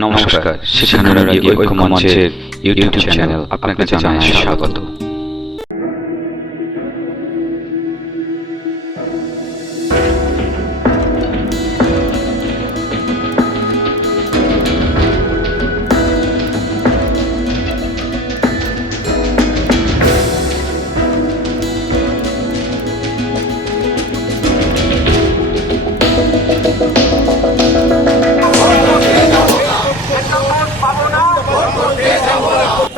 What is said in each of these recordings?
নমস্কার শিক্ষানুরাগী ঐক্য মঞ্চের ইউটিউব চ্যানেল। আপনাকে জানাই স্বাগত।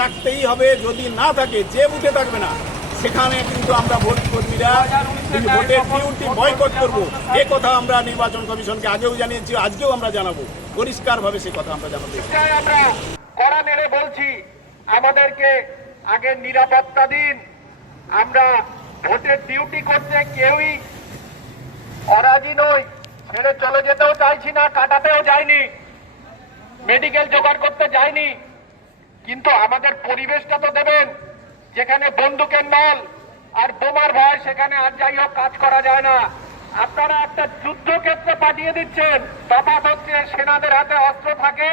থাকতেই হবে। যদি না থাকে, যে বুথে থাকবে না, সেখানে কিন্তু আমরা ভোট কর্মীরা ভোটের ডিউটি বয়কট করব। এ কথা আমরা নির্বাচন কমিশনকে আগেও জানিয়েছি, আজকেও আমরা জানাব। পরিষ্কারভাবে সে কথা আমরা জানাব কড়া নেড়ে বলছি, আমাদেরকে আগে নিরাপত্তা দিন। আমরা ভোটের ডিউটি করতে কেউই অরাজি নই। ছেড়ে চলে যেতেও চাইছি না, কাটাতেও যাইনি। মেডিকেল জোগাড় করতে যাইনি। কিন্তু আমাদের পরিবেশটা তো দেবেন, যেখানে বন্দুকের নল আর বোমার ভয় সেখানে আর যাই হোক কাজ করা যায় না। আপনারা একটা যুদ্ধক্ষেত্রে পাঠিয়ে দিচ্ছেন তফাৎ হচ্ছে সেনাদের হাতে অস্ত্র থাকে,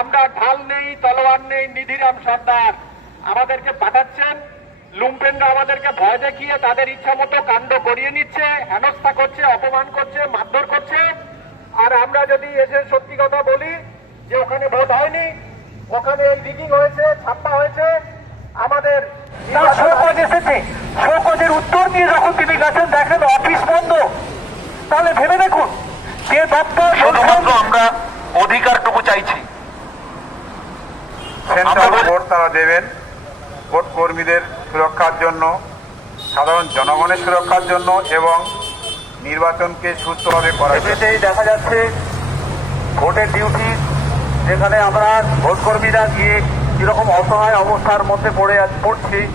আমরা ঢাল নেই, তলোয়ার নেই, নিধিরাম সর্দার। আমাদেরকে পাঠাচ্ছেন, লুম্পেনরা আমাদেরকে ভয় দেখিয়ে তাদের ইচ্ছা মতো কাণ্ড করিয়ে নিচ্ছে, হেনস্থা করছে, অপমান করছে, মারধর করছে। আর আমরা যদি এসে সত্যি কথা বলি, যে ওখানে ভোট হয়নি ওখানে এই রিগিং হয়েছে ছাপ্পা হয়েছে। আমাদের শোকজ এসেছে। শোকজের উত্তর নিয়ে যখন তিনি গেছেন দেখেন অফিস বন্ধ। তাহলে ভেবে দেখুন যে দপ্তর শুধুমাত্র আমরা অধিকারটুকু চাইছি। সেন্ট্রাল ভোট তারা দেবেন। ভোট কর্মীদের সুরক্ষার জন্য সাধারণ জনগণের সুরক্ষার জন্য এবং নির্বাচনকে সুস্থভাবে করার জন্য। এমনিতেই দেখা যাচ্ছে ভোটের ডিউটি যেখানে আমরা ভোট কর্মীরা গিয়ে কীরকম অসহায় অবস্থার মধ্যে পড়ে পড়ছি।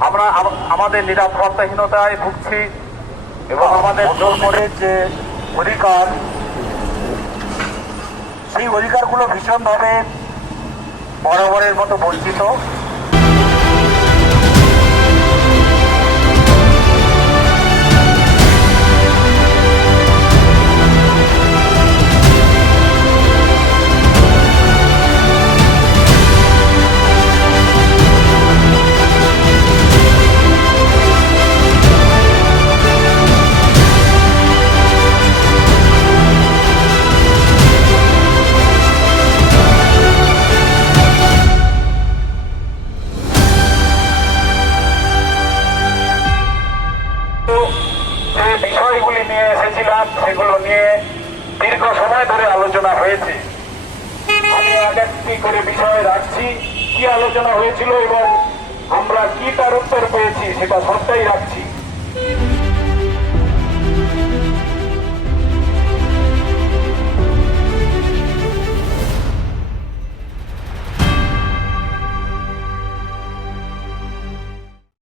আমরা আম- আমাদের নিরাপত্তাহীনতায় ভুগছি এবং আমাদের জন্মের যে অধিকার সেই অধিকারগুলো ভীষণভাবে বরাবরের মতো বঞ্চিত। বিষয়গুলি নিয়ে এসেছিলাম, সেগুলো নিয়ে দীর্ঘ সময় ধরে আলোচনা হয়েছে। করে বিষয় রাখছি, কি আলোচনা হয়েছিল এবং আমরা কি তার উত্তর পেয়েছি, সেটা সবটাই রাখছি।